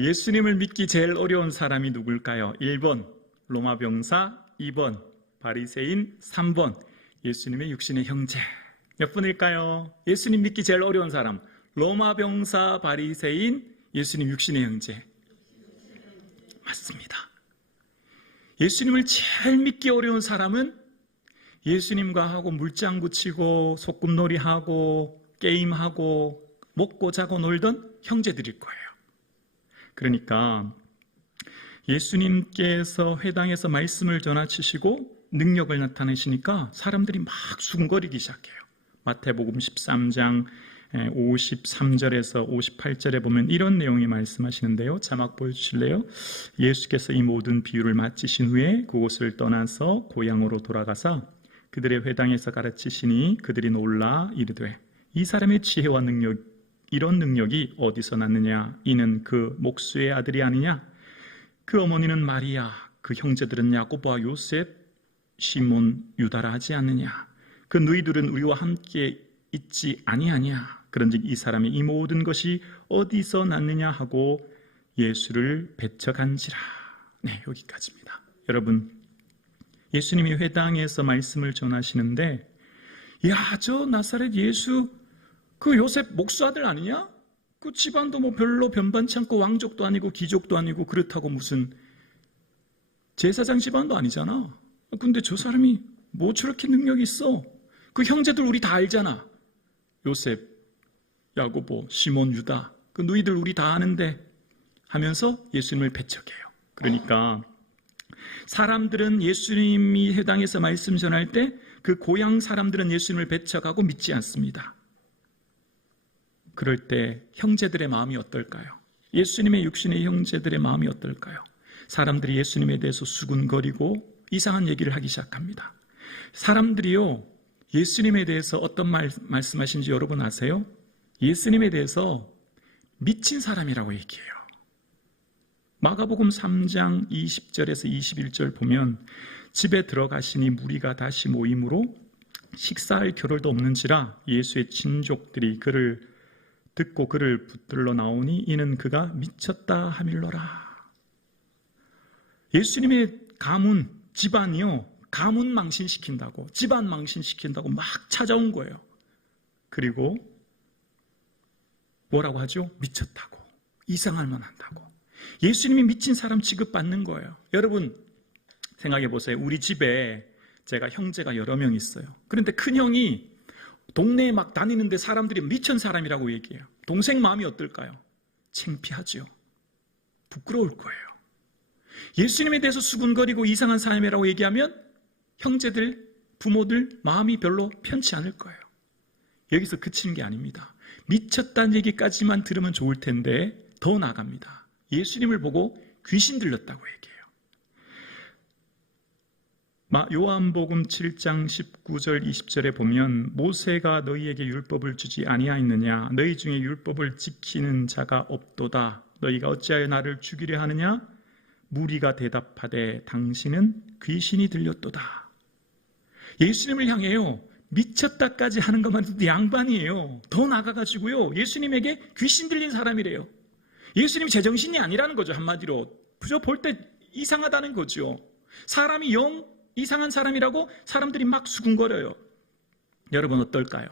예수님을 믿기 제일 어려운 사람이 누굴까요? 1번 로마 병사, 2번 바리새인, 3번 예수님의 육신의 형제. 몇 분일까요? 예수님 믿기 제일 어려운 사람, 로마 병사, 바리새인, 예수님 육신의 형제. 맞습니다. 예수님을 제일 믿기 어려운 사람은 예수님과 하고 물장구 치고 소꿉놀이 하고 게임하고 먹고 자고 놀던 형제들일 거예요. 그러니까 예수님께서 회당에서 말씀을 전하시고 능력을 나타내시니까 사람들이 막 수군거리기 시작해요. 마태복음 13장 53절에서 58절에 보면 이런 내용이 말씀하시는데요. 자막 보여주실래요? 예수께서 이 모든 비유를 마치신 후에 그곳을 떠나서 고향으로 돌아가사 그들의 회당에서 가르치시니 그들이 놀라 이르되 이 사람의 지혜와 능력, 이런 능력이 어디서 났느냐? 이는 그 목수의 아들이 아니냐? 그 어머니는 마리아, 그 형제들은 야고보와 요셉, 시몬, 유다라 하지 않느냐? 그 너희들은 우리와 함께 있지 아니하냐? 그런즉 이 사람이 이 모든 것이 어디서 났느냐 하고 예수를 배척한지라. 네, 여기까지입니다. 여러분, 예수님이 회당에서 말씀을 전하시는데 야, 저 나사렛 예수 그 요셉 목수 아들 아니냐? 그 집안도 뭐 별로 변반치 않고 왕족도 아니고 귀족도 아니고 그렇다고 무슨 제사장 집안도 아니잖아. 근데 저 사람이 뭐 저렇게 능력이 있어? 그 형제들 우리 다 알잖아. 요셉, 야고보, 시몬, 유다. 그 너희들 우리 다 아는데 하면서 예수님을 배척해요. 그러니까 사람들은 예수님이 회당에서 말씀 전할 때 그 고향 사람들은 예수님을 배척하고 믿지 않습니다. 그럴 때 형제들의 마음이 어떨까요? 예수님의 육신의 형제들의 마음이 어떨까요? 사람들이 예수님에 대해서 수군거리고 이상한 얘기를 하기 시작합니다. 사람들이요, 예수님에 대해서 어떤 말씀하신지 여러분 아세요? 예수님에 대해서 미친 사람이라고 얘기해요. 마가복음 3장 20절에서 21절 보면 집에 들어가시니 무리가 다시 모임으로 식사할 겨를도 없는지라 예수의 친족들이 그를 듣고 그를 붙들러 나오니 이는 그가 미쳤다 하밀러라. 예수님의 가문, 집안이요, 가문 망신시킨다고, 집안 망신시킨다고 막 찾아온 거예요. 그리고 뭐라고 하죠? 미쳤다고, 이상할 만한다고. 예수님이 미친 사람 취급받는 거예요. 여러분 생각해 보세요. 우리 집에 제가 형제가 여러 명 있어요. 그런데 큰형이 동네에 막 다니는데 사람들이 미친 사람이라고 얘기해요. 동생 마음이 어떨까요? 창피하죠. 부끄러울 거예요. 예수님에 대해서 수군거리고 이상한 사람이라고 얘기하면 형제들, 부모들 마음이 별로 편치 않을 거예요. 여기서 그치는 게 아닙니다. 미쳤다는 얘기까지만 들으면 좋을 텐데 더 나아갑니다. 예수님을 보고 귀신 들렸다고 얘기해요. 요한복음 7장 19절 20절에 보면 모세가 너희에게 율법을 주지 아니하였느냐? 너희 중에 율법을 지키는 자가 없도다. 너희가 어찌하여 나를 죽이려 하느냐? 무리가 대답하되 당신은 귀신이 들렸도다. 예수님을 향해요, 미쳤다까지 하는 것만 해도 양반이에요. 더 나아가가지고요, 예수님에게 귀신 들린 사람이래요. 예수님이 제정신이 아니라는 거죠. 한마디로 그저 볼 때 이상하다는 거죠. 사람이 영 이상한 사람이라고 사람들이 막 수군거려요. 여러분 어떨까요?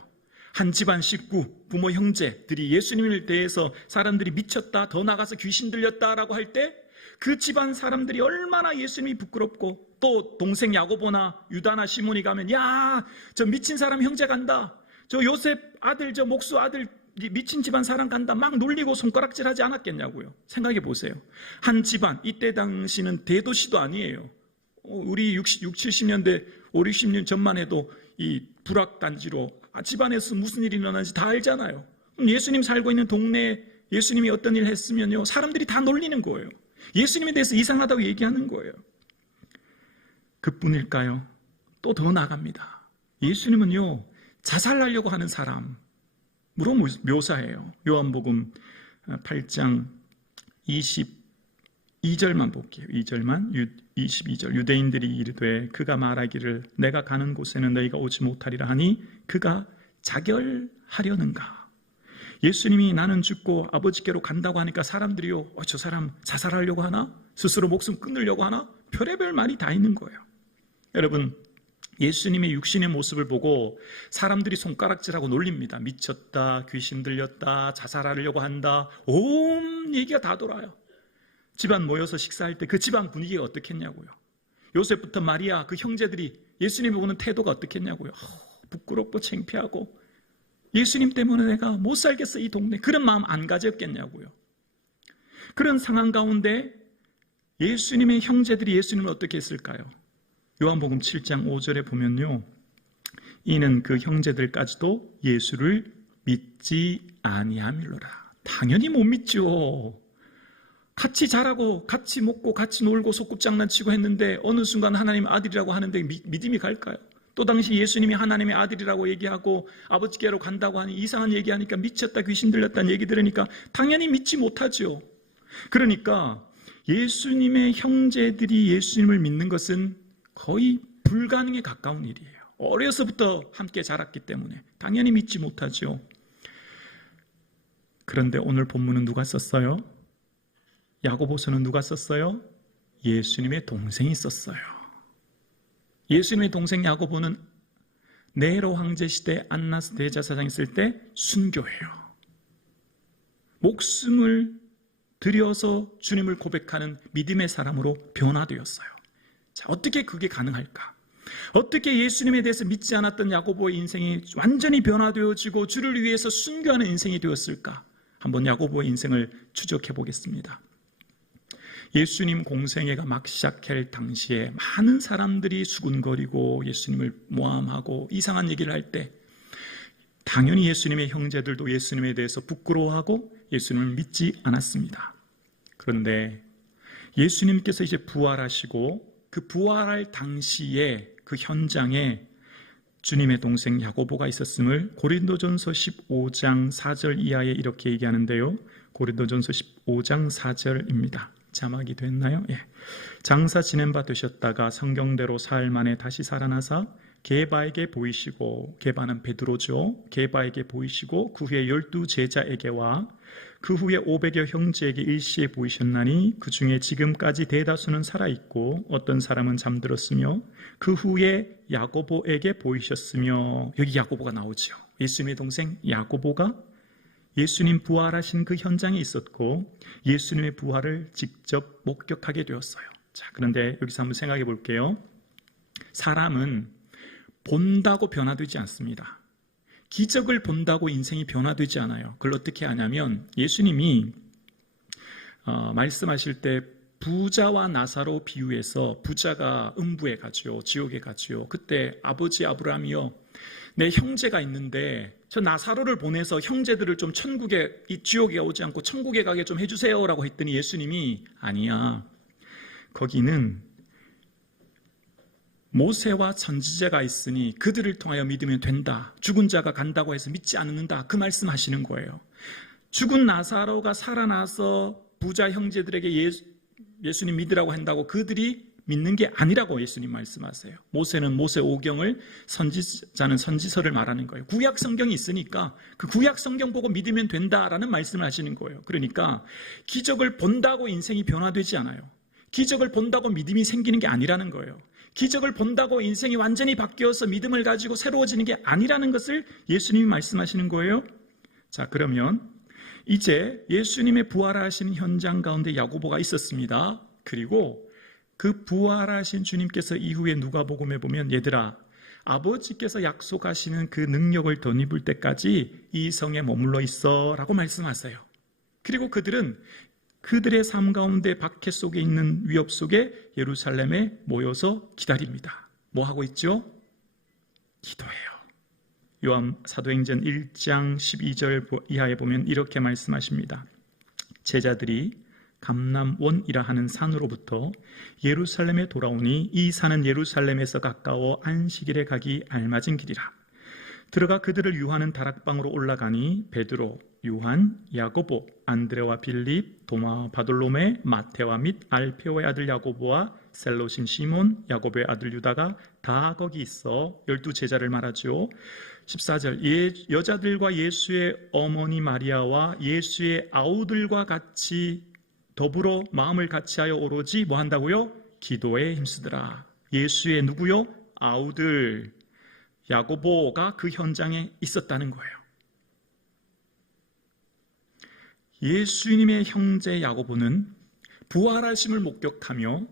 한 집안 식구, 부모, 형제들이 예수님을 대해서 사람들이 미쳤다, 더 나가서 귀신 들렸다라고 할 때 그 집안 사람들이 얼마나 예수님이 부끄럽고, 또 동생 야고보나 유다나 시몬이 가면 야, 저 미친 사람 형제 간다, 저 요셉 아들, 저 목수 아들 미친 집안 사람 간다, 막 놀리고 손가락질하지 않았겠냐고요. 생각해 보세요. 한 집안, 이때 당시는 대도시도 아니에요. 우리 70년대 5, 60년 전만 해도 이 불악단지로 집안에서 무슨 일이 일어나는지 다 알잖아요. 그럼 예수님 살고 있는 동네에 예수님이 어떤 일을 했으면요, 사람들이 다 놀리는 거예요. 예수님에 대해서 이상하다고 얘기하는 거예요. 그뿐일까요? 또 더 나갑니다. 예수님은요, 자살하려고 하는 사람으로 묘사해요. 요한복음 8장 22절만 볼게요. 22절. 유대인들이 이르되 그가 말하기를 내가 가는 곳에는 너희가 오지 못하리라 하니 그가 자결하려는가? 예수님이 나는 죽고 아버지께로 간다고 하니까 사람들이요, 저 사람 자살하려고 하나? 스스로 목숨 끊으려고 하나? 별의별 말이 다 있는 거예요. 여러분, 예수님의 육신의 모습을 보고 사람들이 손가락질하고 놀립니다. 미쳤다, 귀신 들렸다, 자살하려고 한다, 온 얘기가 다 돌아요. 집안 모여서 식사할 때 그 집안 분위기가 어떻겠냐고요. 요셉부터 마리아, 그 형제들이 예수님을 보는 태도가 어떻겠냐고요. 부끄럽고 창피하고, 예수님 때문에 내가 못 살겠어 이 동네, 그런 마음 안 가졌겠냐고요. 그런 상황 가운데 예수님의 형제들이 예수님을 어떻게 했을까요? 요한복음 7장 5절에 보면요, 이는 그 형제들까지도 예수를 믿지 아니함이로라. 당연히 못 믿죠. 같이 자라고 같이 먹고 같이 놀고 소꿉장난치고 했는데 어느 순간 하나님 아들이라고 하는데 믿음이 갈까요? 또 당시 예수님이 하나님의 아들이라고 얘기하고 아버지께로 간다고 하니 이상한 얘기하니까 미쳤다, 귀신 들렸다는 얘기 들으니까 당연히 믿지 못하죠. 그러니까 예수님의 형제들이 예수님을 믿는 것은 거의 불가능에 가까운 일이에요. 어려서부터 함께 자랐기 때문에 당연히 믿지 못하죠. 그런데 오늘 본문은 누가 썼어요? 야고보서는 누가 썼어요? 예수님의 동생이 썼어요. 예수님의 동생 야고보는 네로 황제 시대 안나스 대제사장 있을 때 순교해요. 목숨을 들여서 주님을 고백하는 믿음의 사람으로 변화되었어요. 자, 어떻게 그게 가능할까? 어떻게 예수님에 대해서 믿지 않았던 야고보의 인생이 완전히 변화되어지고 주를 위해서 순교하는 인생이 되었을까? 한번 야고보의 인생을 추적해 보겠습니다. 예수님 공생애가 막 시작할 당시에 많은 사람들이 수군거리고 예수님을 모함하고 이상한 얘기를 할 때 당연히 예수님의 형제들도 예수님에 대해서 부끄러워하고 예수님을 믿지 않았습니다. 그런데 예수님께서 이제 부활하시고 그 부활할 당시에 그 현장에 주님의 동생 야고보가 있었음을 고린도전서 15장 4절 이하에 이렇게 얘기하는데요. 고린도전서 15장 4절입니다. 자막이 됐나요? 예. 장사 지낸 바 되셨다가 성경대로 사흘 만에 다시 살아나사 게바에게 보이시고, 게바는 베드로죠. 게바에게 보이시고 그 후에 12 제자에게와 그 후에 500여 형제에게 일시에 보이셨나니 그 중에 지금까지 대다수는 살아있고 어떤 사람은 잠들었으며 그 후에 야고보에게 보이셨으며, 여기 야고보가 나오죠. 예수님의 동생 야고보가 예수님 부활하신 그 현장에 있었고 예수님의 부활을 직접 목격하게 되었어요. 자, 그런데 여기서 한번 생각해 볼게요. 사람은 본다고 변화되지 않습니다. 기적을 본다고 인생이 변화되지 않아요. 그걸 어떻게 하냐면 예수님이 말씀하실 때 부자와 나사로 비유해서 부자가 음부에 가죠. 지옥에 가죠. 그때 아버지 아브라함이요, 내 형제가 있는데 저 나사로를 보내서 형제들을 좀 천국에, 이 지옥에 오지 않고 천국에 가게 좀 해주세요 라고 했더니 예수님이 아니야, 거기는 모세와 선지자가 있으니 그들을 통하여 믿으면 된다. 죽은 자가 간다고 해서 믿지 않는다, 그 말씀하시는 거예요. 죽은 나사로가 살아나서 부자 형제들에게 예수님 믿으라고 한다고 그들이 믿는 게 아니라고 예수님 말씀하세요. 모세는 모세 오경을, 선지자는 선지서를 말하는 거예요. 구약 성경이 있으니까 그 구약 성경 보고 믿으면 된다라는 말씀을 하시는 거예요. 그러니까 기적을 본다고 인생이 변화되지 않아요. 기적을 본다고 믿음이 생기는 게 아니라는 거예요. 기적을 본다고 인생이 완전히 바뀌어서 믿음을 가지고 새로워지는 게 아니라는 것을 예수님이 말씀하시는 거예요. 자, 그러면 이제 예수님의 부활하시는 현장 가운데 야고보가 있었습니다. 그리고 그 부활하신 주님께서 이후에 누가복음에 보면 얘들아, 아버지께서 약속하시는 그 능력을 덧입을 때까지 이 성에 머물러 있어 라고 말씀하세요. 그리고 그들은 그들의 삶 가운데 박해 속에 있는 위협 속에 예루살렘에 모여서 기다립니다. 뭐 하고 있죠? 기도해요. 요한 사도행전 1장 12절 이하에 보면 이렇게 말씀하십니다. 제자들이 감람원이라 하는 산으로부터 예루살렘에 돌아오니 이 산은 예루살렘에서 가까워 안식일에 가기 알맞은 길이라. 들어가 그들을 유하는 다락방으로 올라가니 베드로, 요한, 야고보, 안드레와 빌립, 도마, 바돌로메, 마테와 및 알페오의 아들 야고보와 셀로신 시몬, 야고보의 아들 유다가 다 거기 있어 12 제자를 말하죠. 14절 여자들과 예수의 어머니 마리아와 예수의 아우들과 같이 더불어 마음을 같이하여 오로지 뭐 한다고요? 기도에 힘쓰더라. 예수의 누구요? 아우들 야고보가 그 현장에 있었다는 거예요. 예수님의 형제 야고보는 부활하심을 목격하며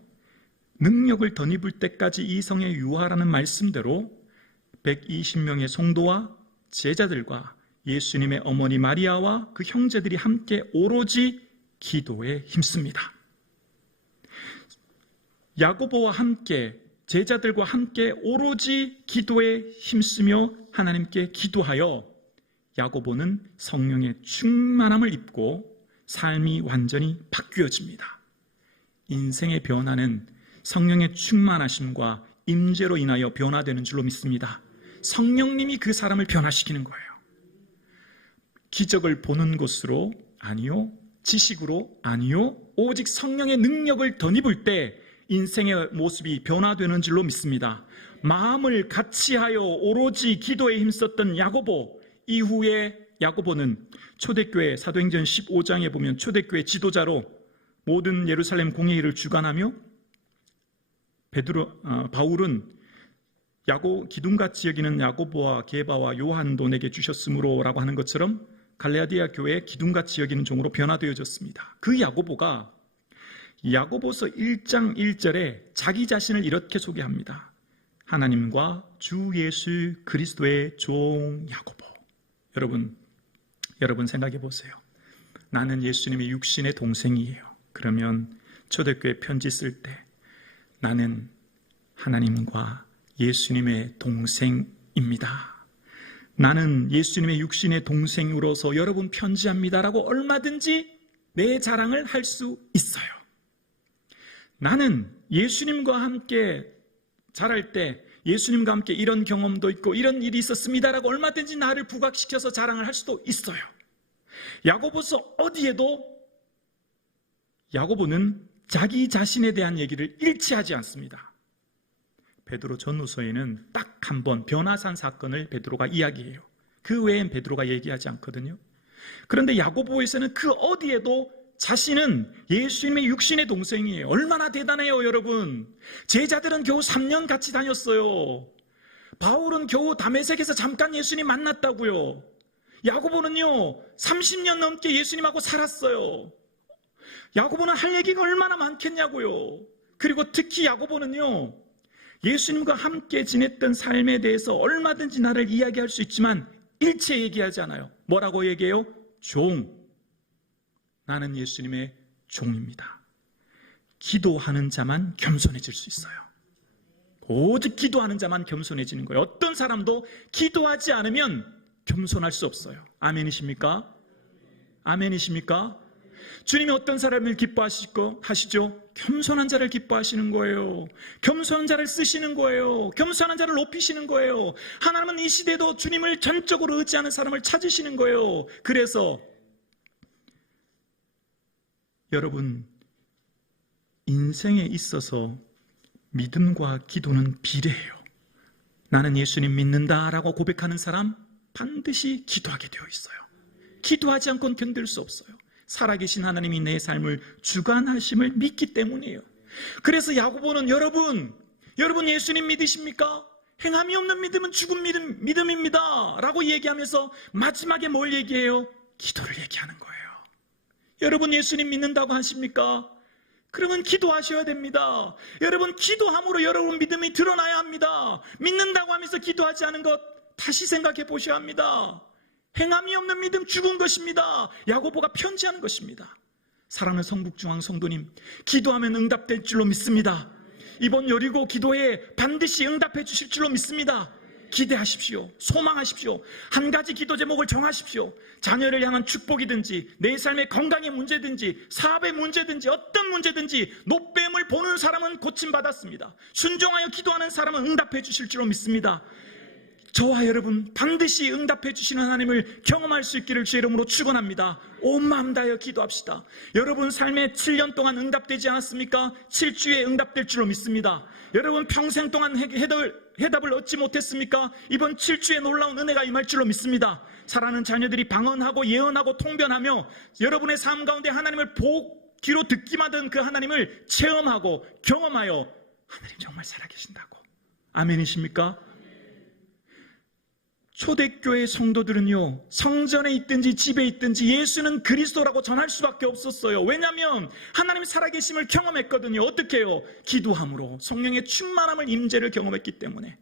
능력을 덧입을 때까지 이 성에 유하라는 말씀대로 120명의 성도와 제자들과 예수님의 어머니 마리아와 그 형제들이 함께 오로지 기도에 힘씁니다. 야고보와 함께 제자들과 함께 오로지 기도에 힘쓰며 하나님께 기도하여 야고보는 성령의 충만함을 입고 삶이 완전히 바뀌어집니다. 인생의 변화는 성령의 충만하심과 임재로 인하여 변화되는 줄로 믿습니다. 성령님이 그 사람을 변화시키는 거예요. 기적을 보는 것으로 아니요, 지식으로 아니요, 오직 성령의 능력을 덧입을 때 인생의 모습이 변화되는 줄로 믿습니다. 마음을 같이하여 오로지 기도에 힘썼던 야고보, 이후에 야고보는 초대교회 사도행전 15장에 보면 초대교회 지도자로 모든 예루살렘 공회의를 주관하며 바울은 기둥같이 여기는 야고보와 게바와 요한도 내게 주셨으므로 라고 하는 것처럼 갈라디아 교회의 기둥같이 여기는 종으로 변화되어졌습니다. 그 야고보가 야고보서 1장 1절에 자기 자신을 이렇게 소개합니다. 하나님과 주 예수 그리스도의 종 야고보. 여러분 생각해 보세요. 나는 예수님의 육신의 동생이에요. 그러면 초대교회 편지 쓸 때 나는 하나님과 예수님의 동생입니다. 나는 예수님의 육신의 동생으로서 여러분 편지합니다라고 얼마든지 내 자랑을 할 수 있어요. 나는 예수님과 함께 자랄 때 예수님과 함께 이런 경험도 있고 이런 일이 있었습니다라고 얼마든지 나를 부각시켜서 자랑을 할 수도 있어요. 야고보서 어디에도 야고보는 자기 자신에 대한 얘기를 일치하지 않습니다. 베드로 전후서에는 딱 한 번 변화산 사건을 베드로가 이야기해요. 그 외엔 베드로가 얘기하지 않거든요. 그런데 야고보에서는 그 어디에도 자신은 예수님의 육신의 동생이에요. 얼마나 대단해요, 여러분. 제자들은 겨우 3년 같이 다녔어요. 바울은 겨우 다메섹에서 잠깐 예수님 만났다고요. 야고보는요 30년 넘게 예수님하고 살았어요. 야고보는 할 얘기가 얼마나 많겠냐고요. 그리고 특히 야고보는요 예수님과 함께 지냈던 삶에 대해서 얼마든지 나를 이야기할 수 있지만 일체 얘기하지 않아요. 뭐라고 얘기해요? 종. 나는 예수님의 종입니다. 기도하는 자만 겸손해질 수 있어요. 오직 기도하는 자만 겸손해지는 거예요. 어떤 사람도 기도하지 않으면 겸손할 수 없어요. 아멘이십니까? 아멘이십니까? 주님이 어떤 사람을 기뻐하시죠? 겸손한 자를 기뻐하시는 거예요. 겸손한 자를 쓰시는 거예요. 겸손한 자를 높이시는 거예요. 하나님은 이 시대도 주님을 전적으로 의지하는 사람을 찾으시는 거예요. 그래서 여러분, 인생에 있어서 믿음과 기도는 비례해요. 나는 예수님 믿는다라고 고백하는 사람 반드시 기도하게 되어 있어요. 기도하지 않고는 견딜 수 없어요. 살아계신 하나님이 내 삶을 주관하심을 믿기 때문이에요. 그래서 야고보는 여러분 예수님 믿으십니까? 행함이 없는 믿음은 죽은 믿음입니다 라고 얘기하면서 마지막에 뭘 얘기해요? 기도를 얘기하는 거예요. 여러분 예수님 믿는다고 하십니까? 그러면 기도하셔야 됩니다. 여러분 기도함으로 여러분 믿음이 드러나야 합니다. 믿는다고 하면서 기도하지 않은 것 다시 생각해 보셔야 합니다. 행함이 없는 믿음 죽은 것입니다. 야고보가 편지하는 것입니다. 사랑하는 성북중앙 성도님, 기도하면 응답될 줄로 믿습니다. 이번 여리고 기도에 반드시 응답해 주실 줄로 믿습니다. 기대하십시오. 소망하십시오. 한 가지 기도 제목을 정하십시오. 자녀를 향한 축복이든지 내 삶의 건강의 문제든지 사업의 문제든지 어떤 문제든지 노뱀을 보는 사람은 고침받았습니다. 순종하여 기도하는 사람은 응답해 주실 줄로 믿습니다. 저와 여러분 반드시 응답해 주시는 하나님을 경험할 수 있기를 주의 이름으로 축원합니다. 온 마음 다하여 기도합시다. 여러분 삶에 7년 동안 응답되지 않았습니까? 7주에 응답될 줄로 믿습니다. 여러분 평생 동안 해답을 얻지 못했습니까? 이번 7주에 놀라운 은혜가 임할 줄로 믿습니다. 사랑하는 자녀들이 방언하고 예언하고 통변하며 여러분의 삶 가운데 하나님을 귀로 듣기만 하던 그 하나님을 체험하고 경험하여 하나님 정말 살아계신다고. 아멘이십니까? 초대교회 성도들은요, 성전에 있든지 집에 있든지 예수는 그리스도라고 전할 수밖에 없었어요. 왜냐하면 하나님 살아계심을 경험했거든요. 어떻게 해요? 기도함으로 성령의 충만함을, 임재를 경험했기 때문에.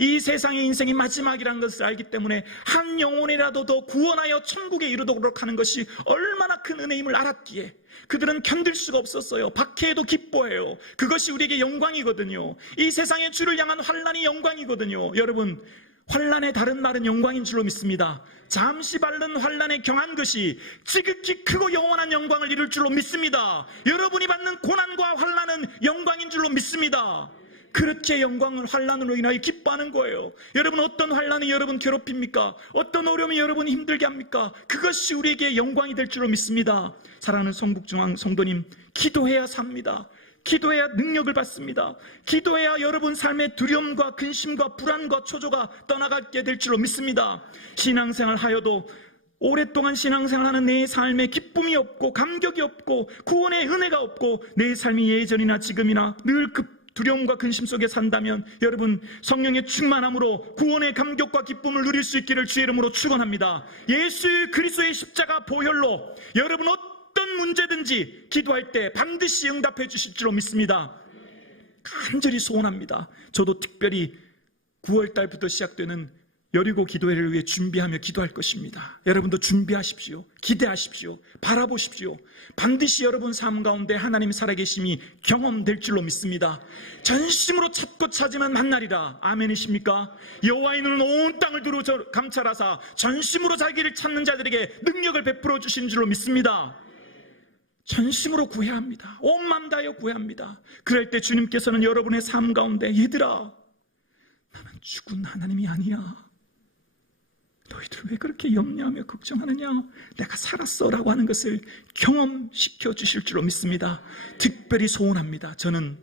이 세상의 인생이 마지막이라는 것을 알기 때문에 한 영혼이라도 더 구원하여 천국에 이르도록 하는 것이 얼마나 큰 은혜임을 알았기에 그들은 견딜 수가 없었어요. 박해에도 기뻐해요. 그것이 우리에게 영광이거든요. 이 세상의 주를 향한 환난이 영광이거든요. 여러분, 환난의 다른 말은 영광인 줄로 믿습니다. 잠시 바른 환난에 경한 것이 지극히 크고 영원한 영광을 이룰 줄로 믿습니다. 여러분이 받는 고난과 환난은 영광인 줄로 믿습니다. 그렇게 영광을 환난으로 인하여 기뻐하는 거예요. 여러분, 어떤 환난이 여러분 괴롭힙니까? 어떤 어려움이 여러분 힘들게 합니까? 그것이 우리에게 영광이 될 줄로 믿습니다. 사랑하는 성북중앙 성도님, 기도해야 삽니다. 기도해야 능력을 받습니다. 기도해야 여러분 삶의 두려움과 근심과 불안과 초조가 떠나가게 될 줄로 믿습니다. 신앙생활 하여도 오랫동안 신앙생활하는 내 삶에 기쁨이 없고 감격이 없고 구원의 은혜가 없고 내 삶이 예전이나 지금이나 늘 두려움과 근심 속에 산다면 여러분, 성령의 충만함으로 구원의 감격과 기쁨을 누릴 수 있기를 주의 이름으로 축원합니다. 예수 그리스도의 십자가 보혈로 여러분 어떤 문제든지 기도할 때 반드시 응답해 주실 줄로 믿습니다. 간절히 소원합니다. 저도 특별히 9월 달부터 시작되는 여리고 기도회를 위해 준비하며 기도할 것입니다. 여러분도 준비하십시오. 기대하십시오. 바라보십시오. 반드시 여러분 삶 가운데 하나님 살아계심이 경험될 줄로 믿습니다. 전심으로 찾고 찾으면 만나리라. 아멘이십니까? 여호와의 눈은 온 땅을 두루 감찰하사 전심으로 자기를 찾는 자들에게 능력을 베풀어 주신 줄로 믿습니다. 전심으로 구해야 합니다. 온 마음 다하여 구해야 합니다. 그럴 때 주님께서는 여러분의 삶 가운데 얘들아, 나는 죽은 하나님이 아니야. 너희들 왜 그렇게 염려하며 걱정하느냐? 내가 살았어 라고 하는 것을 경험시켜 주실 줄로 믿습니다. 특별히 소원합니다. 저는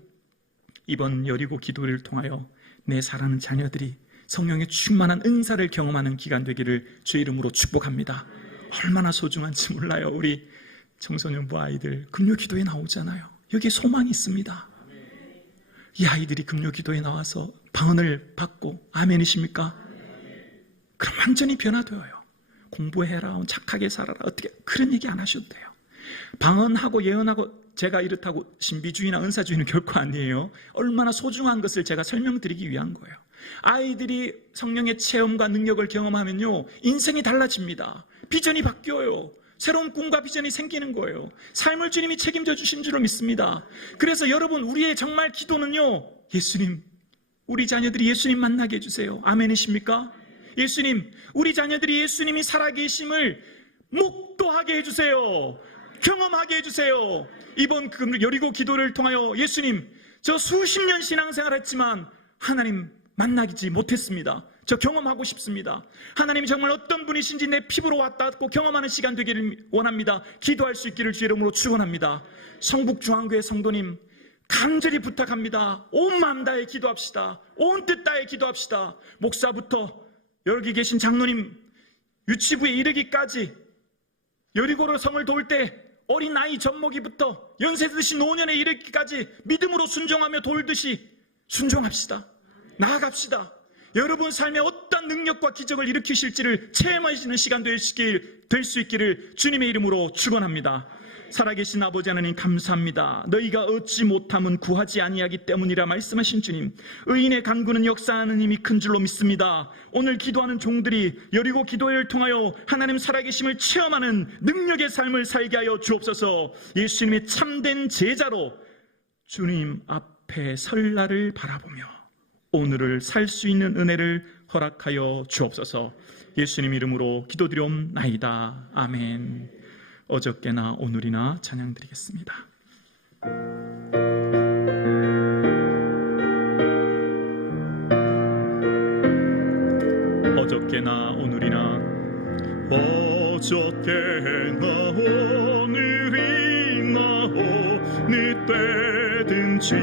이번 여리고 기도를 통하여 내 사랑하는 자녀들이 성령의 충만한 은사를 경험하는 기간 되기를 주의 이름으로 축복합니다. 얼마나 소중한지 몰라요. 우리 청소년부 아이들 금요기도에 나오잖아요. 여기에 소망이 있습니다. 이 아이들이 금요기도에 나와서 방언을 받고 아멘이십니까? 그럼 완전히 변화되어요. 공부해라, 착하게 살아라, 어떻게 그런 얘기 안 하셔도 돼요. 방언하고 예언하고 제가 이렇다고 신비주의나 은사주의는 결코 아니에요. 얼마나 소중한 것을 제가 설명드리기 위한 거예요. 아이들이 성령의 체험과 능력을 경험하면요, 인생이 달라집니다. 비전이 바뀌어요. 새로운 꿈과 비전이 생기는 거예요. 삶을 주님이 책임져 주신 줄로 믿습니다. 그래서 여러분, 우리의 정말 기도는요, 예수님, 우리 자녀들이 예수님 만나게 해주세요. 아멘이십니까? 예수님, 우리 자녀들이 예수님이 살아계심을 목도하게 해주세요. 경험하게 해주세요. 이번 여리고 기도를 통하여 예수님, 저 수십 년 신앙생활 했지만 하나님 만나지 못했습니다. 저 경험하고 싶습니다. 하나님이 정말 어떤 분이신지 내 피부로 와닿고 경험하는 시간 되기를 원합니다. 기도할 수 있기를 주의 이름으로 축원합니다. 성북중앙교회 성도님, 간절히 부탁합니다. 온 마음 다해 기도합시다. 온 뜻 다해 기도합시다. 목사부터 여기 계신 장로님, 유치부에 이르기까지 여리고로 성을 도울 때 어린 아이 젖먹이부터 연세 드신 노년에 이르기까지 믿음으로 순종하며 돌듯이 순종합시다. 나아갑시다. 여러분 삶에 어떤 능력과 기적을 일으키실지를 체험하시는 시간 될 수 있기를 주님의 이름으로 축원합니다. 살아계신 아버지 하나님 감사합니다. 너희가 얻지 못함은 구하지 아니하기 때문이라 말씀하신 주님, 의인의 간구는 역사하는 힘이 큰 줄로 믿습니다. 오늘 기도하는 종들이 여리고 기도회를 통하여 하나님 살아계심을 체험하는 능력의 삶을 살게 하여 주옵소서. 예수님의 참된 제자로 주님 앞에 설 날을 바라보며 오늘을 살 수 있는 은혜를 허락하여 주옵소서. 예수님 이름으로 기도드리옵나이다. 아멘. 어저께나 오늘이나 찬양드리겠습니다. 어저께나 오늘이나 어저께나 오늘이나 어느 때든지